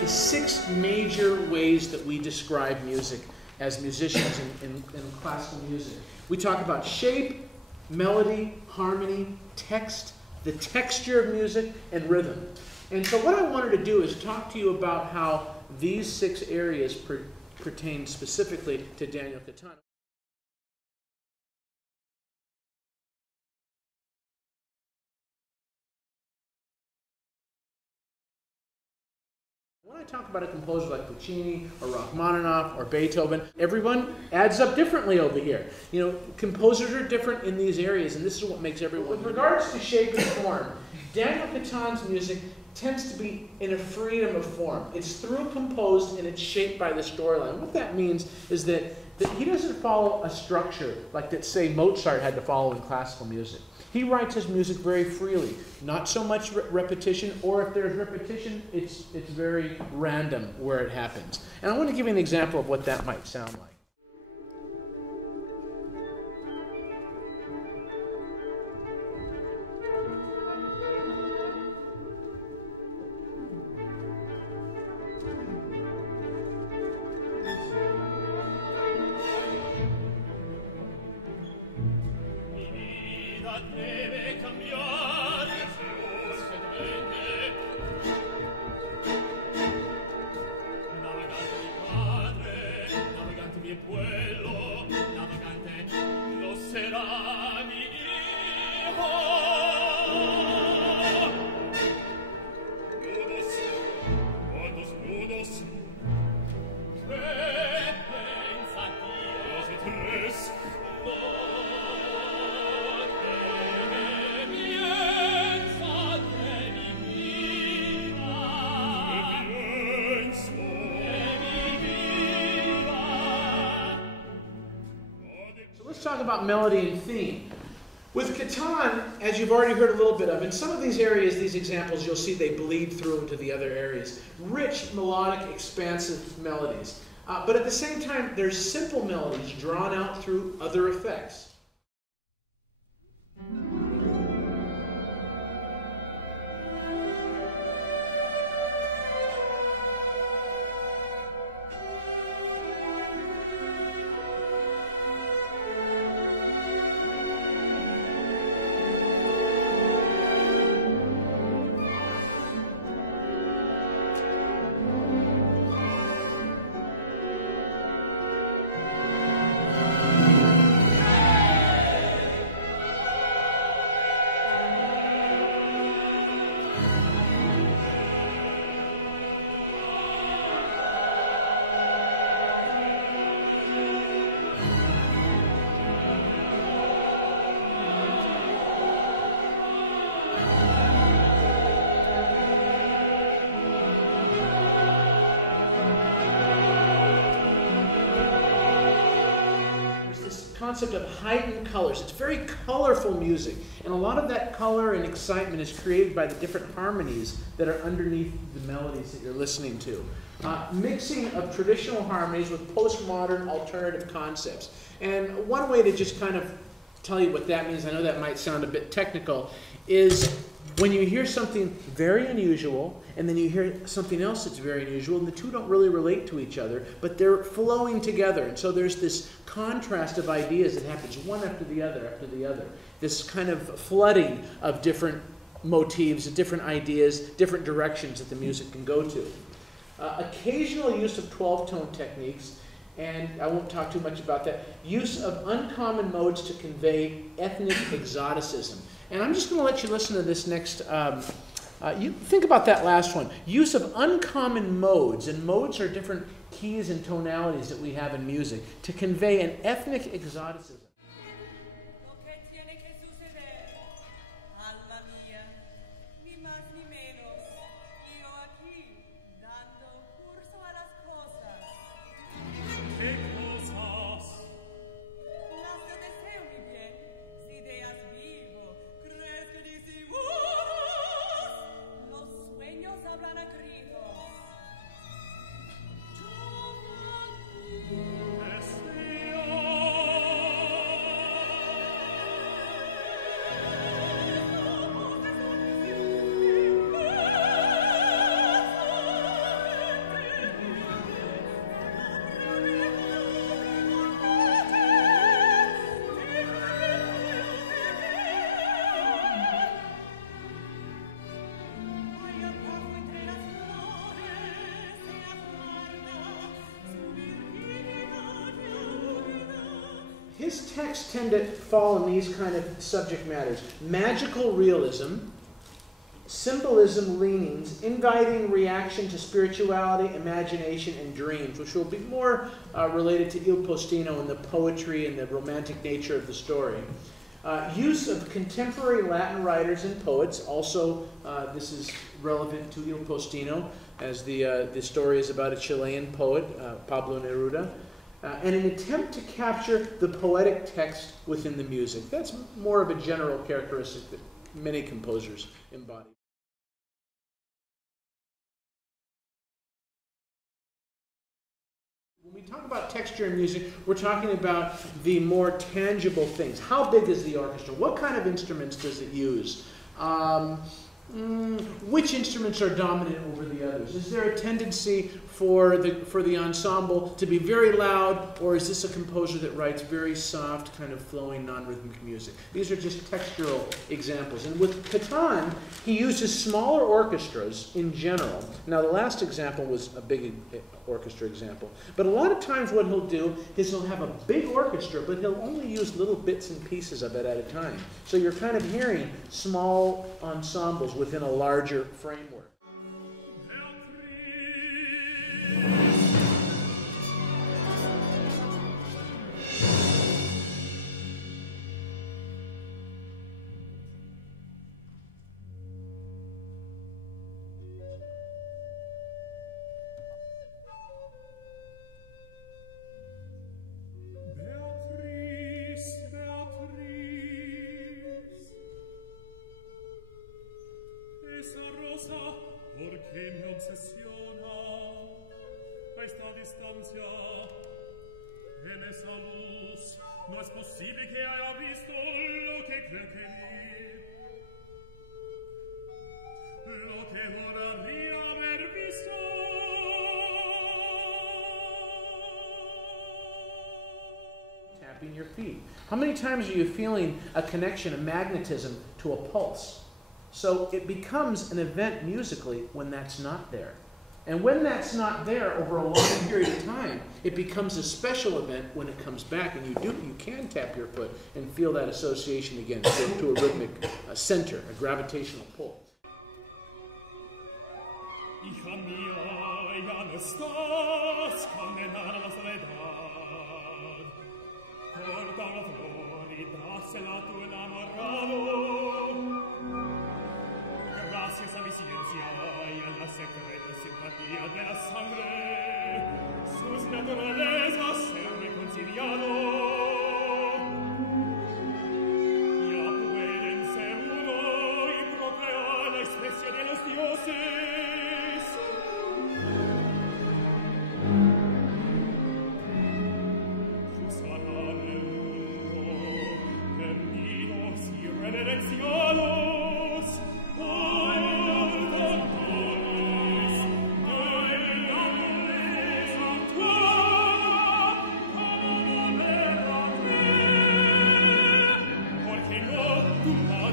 the 6 major ways that we describe music as musicians in classical music. We talk about shape, melody, harmony, text, the texture of music, and rhythm. And so what I wanted to do is talk to you about how these 6 areas pertain specifically to Daniel Catan. When I talk about a composer like Puccini or Rachmaninoff or Beethoven, everyone adds up differently over here. You know, composers are different in these areas, and this is what makes everyone. With regards to shape and form, Daniel Catan's music tends to be in a freedom of form. It's through composed and it's shaped by the storyline. What that means is that he doesn't follow a structure like that, say, Mozart had to follow in classical music. He writes his music very freely, not so much repetition, or if there's repetition, it's very random where it happens. And I want to give you an example of what that might sound like. Let's talk about melody and theme. With Catan, as you've already heard a little bit of, in some of these areas, these examples, you'll see they bleed through into the other areas. Rich, melodic, expansive melodies. But at the same time, there's simple melodies drawn out through other effects. Concept of heightened colors. It's very colorful music, and a lot of that color and excitement is created by the different harmonies that are underneath the melodies that you're listening to. Mixing of traditional harmonies with postmodern alternative concepts. And one way to just kind of tell you what that means, I know that might sound a bit technical, is when you hear something very unusual and then you hear something else that's very unusual, and the two don't really relate to each other, but they're flowing together. And so there's this contrast of ideas that happens one after the other. This kind of flooding of different motifs, different ideas, different directions that the music can go to. Occasional use of 12-tone techniques, and I won't talk too much about that. Use of uncommon modes to convey ethnic exoticism. And I'm just going to let you listen to this next. You think about that last one. Use of uncommon modes, and modes are different keys and tonalities that we have in music to convey an ethnic exoticism. his texts tend to fall in these kind of subject matters: magical realism, symbolism leanings, inviting reaction to spirituality, imagination, and dreams, which will be more related to Il Postino and the poetry and the romantic nature of the story. Use of contemporary Latin writers and poets, also this is relevant to Il Postino, as the story is about a Chilean poet, Pablo Neruda, and an attempt to capture the poetic text within the music. That's more of a general characteristic that many composers embody. When we talk about texture in music, we're talking about the more tangible things. How big is the orchestra? What kind of instruments does it use? Which instruments are dominant over the others? Is there a tendency for the ensemble to be very loud, or is this a composer that writes very soft, kind of flowing, non-rhythmic music? These are just textural examples. And with Catan, he uses smaller orchestras in general. Now, the last example was a big orchestra example. But a lot of times what he'll do is he'll have a big orchestra, but he'll only use little bits and pieces of it at a time. So you're kind of hearing small ensembles within a larger framework. Porque me obsesiona a esta distancia, en esa luz no es posible que haya visto lo que creo que vi, lo que juraría haber visto. Tapping your feet. How many times are you feeling a connection, a magnetism to a pulse? So it becomes an event musically when that's not there. And when that's not there over a long period of time, it becomes a special event when it comes back, and you can tap your foot and feel that association again to a rhythmic center, a gravitational pull. Hija mía, ya no estás condenada a la soledad. Corta la flor y dásela a tu enamorado. Gracias a mi ciencia y a la secreta simpatía de la sangre, sus naturalezas se han reconciliado. Ya pueden ser uno y procrear la especie de los dioses. Cruzarán el mundo, perdidos y reverenciados. Porque no tu